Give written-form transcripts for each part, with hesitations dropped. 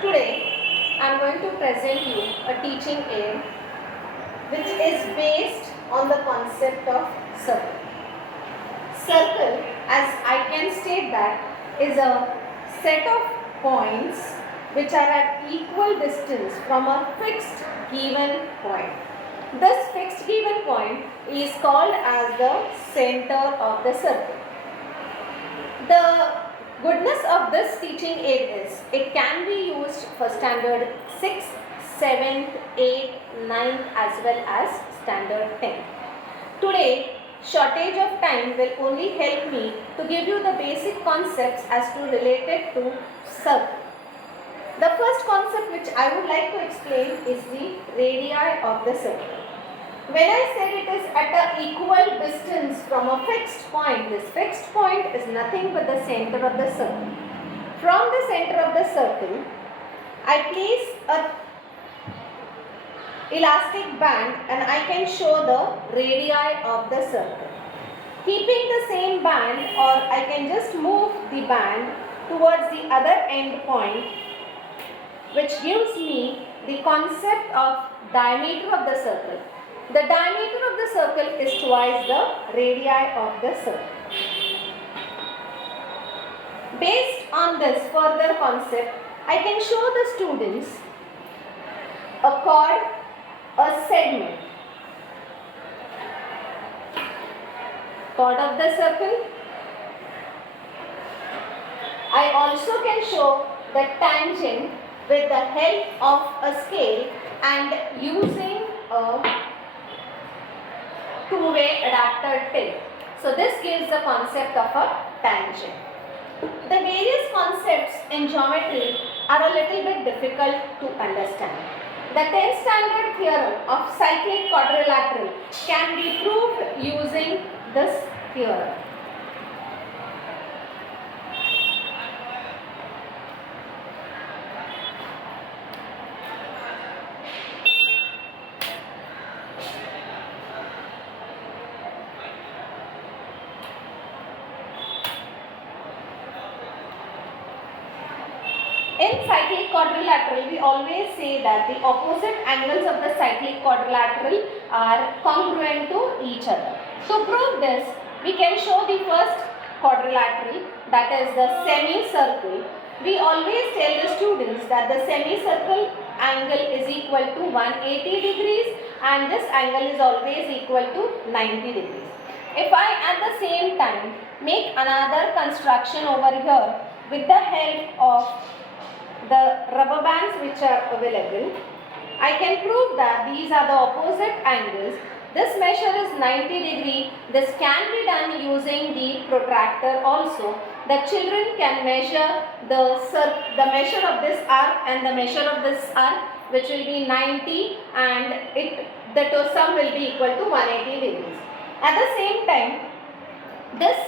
Today I am going to present you a teaching aid which is based on the concept of circle. Circle, as I can state that, is a set of points which are at equal distance from a fixed given point. This fixed given point is called as the center of the circle. The goodness of this teaching aid is it can be used for standard 6, 7th, 8th, 9th as well as standard 10th. Today, shortage of time will only help me to give you the basic concepts as to related to circle. The first concept which I would like to explain is the radii of the circle. When I said it is at an equal distance from a fixed point, this fixed point is nothing but the center of the circle. From the center of the circle, I place a elastic band and I can show the radii of the circle. Keeping the same band, or I can just move the band towards the other end point, which gives me the concept of diameter of the circle. The diameter of the circle is twice the radii of the circle. Based on this further concept, I can show the students a chord, a segment. Chord of the circle. I also can show the tangent with the help of a scale and using a two-way adapter tape. So this gives the concept of a tangent. The various concepts in geometry are a little bit difficult to understand. The 10th standard theorem of cyclic quadrilateral can be proved using this theorem. In cyclic quadrilateral, we always say that the opposite angles of the cyclic quadrilateral are congruent to each other. To prove this, we can show the first quadrilateral, that is the semicircle. We always tell the students that the semicircle angle is equal to 180 degrees and this angle is always equal to 90 degrees. If I at the same time make another construction over here with the help of the rubber bands which are available, I can prove that these are the opposite angles. This measure is 90 degree. This can be done using the protractor also. The children can measure the measure of this arc and the measure of this arc, which will be 90, and the sum will be equal to 180 degrees. At the same time, this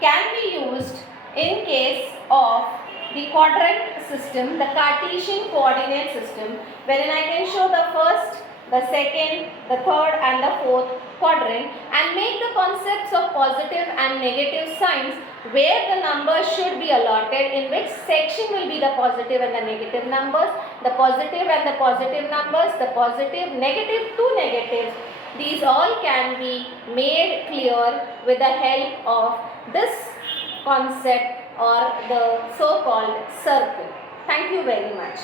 can be used in case of the quadrant system, the Cartesian coordinate system, wherein I can show the first, the second, the third and the fourth quadrant and make the concepts of positive and negative signs where the numbers should be allotted, in which section will be the positive and the negative numbers, the positive and the positive numbers, the positive, negative, two negatives. These all can be made clear with the help of this concept or the so-called circle. Thank you very much.